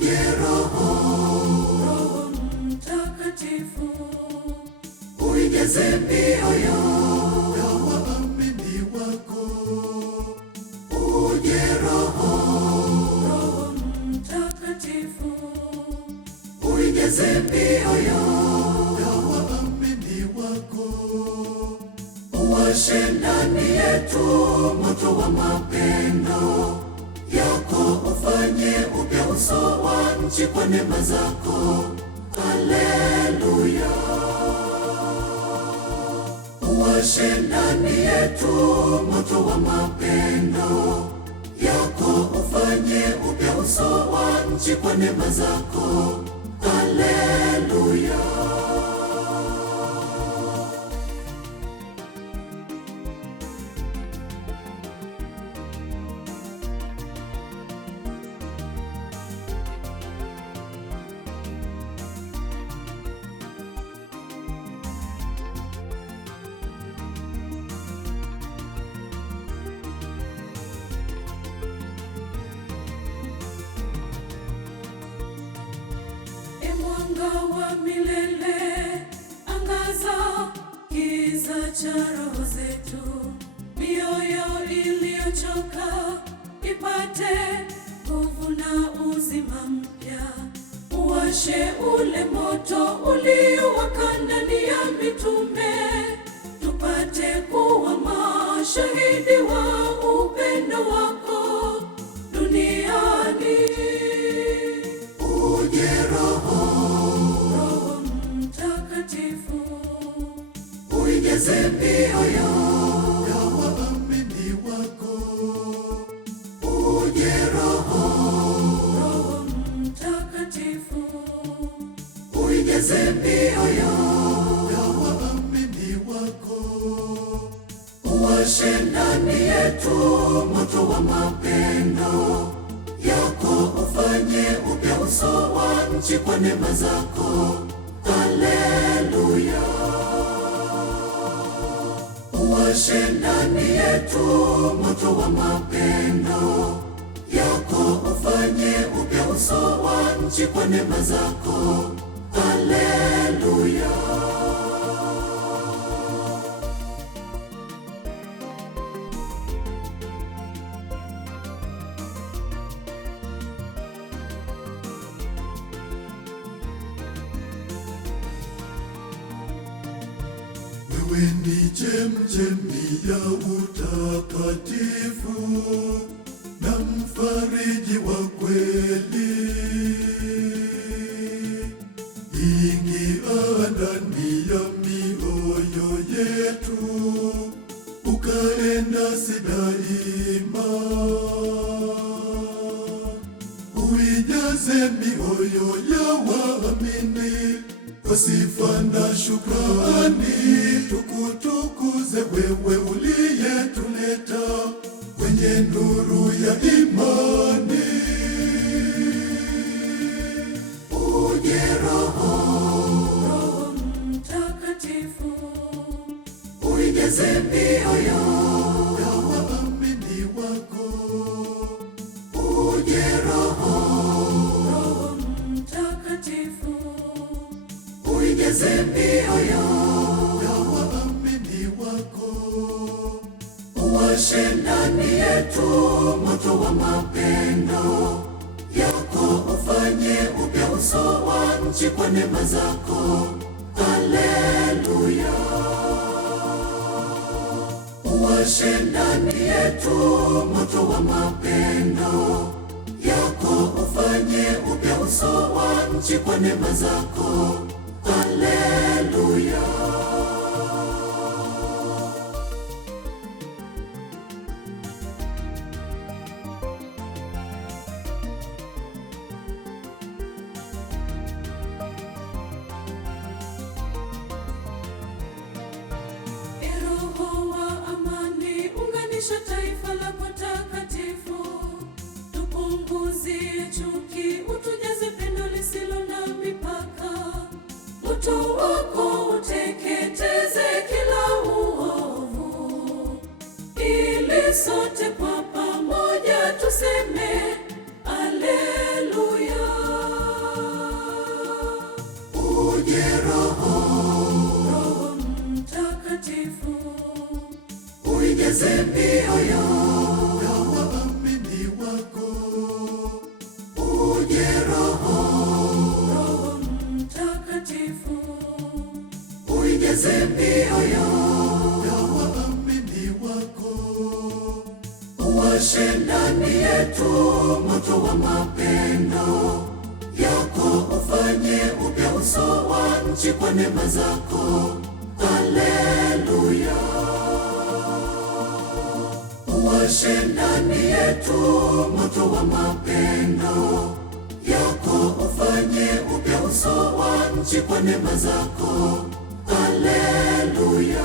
Uje Roho Mtakatifu, uijaze mioyo ya waamini wako. Uje Roho Mtakatifu, uijaze mioyo ya waamini wako. Uwashe ndani yetu moto wa mapendo yako, ufanye upya uso wa nchi kwa neema zako. Haleluya. Uwashe ndani yetu moto wa mapendo yako, ufanye upya uso wa nchi kwa neema zako. Haleluya. Mwanga wa milele, angaza giza cha roho zetu. Mioyo iliyochoka ipate nguvu na uzima mpya. Uwashe ule moto uliowaka ndani ya mitume, tupate kuwa mashahidi wa upendo wako duniani. Uje Roho Mtakatifu, uijaze mioyo ya waamini wako. Uje Roho Mtakatifu, uijaze mioyo ya waamini wako. Uwashe ndani yetu moto wa mapendo yako, ufanye upya uso wa nchi kwa neema zako. Haleluya. Uwashe ndani yetu moto wa mapendo yako, ufanye upya uso wa nchi kwa neema zako. Haleluya. Wewe ni chemchemi ya utakatifu na mfariji wa kweli. Ingia ndani ya mioyo yetu, ukae nasi daima. Uijaze mioyo ya waamini kwa sifa na shukrani, tukutukuze wewe uliyetuleta kwenye nuru ya imani. Uje Roho Mtakatifu, uijaze mioyo ya waamini wako. Uje Roho Mtakatifu, uijaze mioyo ya waamini wako. Uwashe ndani yetu moto wa mapendo yako, ufanye upya uso wa nchi kwa neema zako. Haleluya. Uwashe ndani yetu moto wa mapendo yako, ufanye upya uso wa nchi kwa neema zako. Haleluya. Roho wa amani, unganisha taifa lako takatifu. Tupunguzie chuki, utujaze pendo lisilo na mipaka. Moto wako uteketeze kila uovu, ili sote kwa pamoja tuseme haleluya. ujaze mioyo ya waamini wako. Uwashe ndani yetu moto wa mapendo yako, ufanye upya uso wa nchi kwa neema zako. Haleluya. Uwashe ndani yetu moto wa mapendo yako, ufanye upya uso wa nchi kwa neema zako. Haleluya.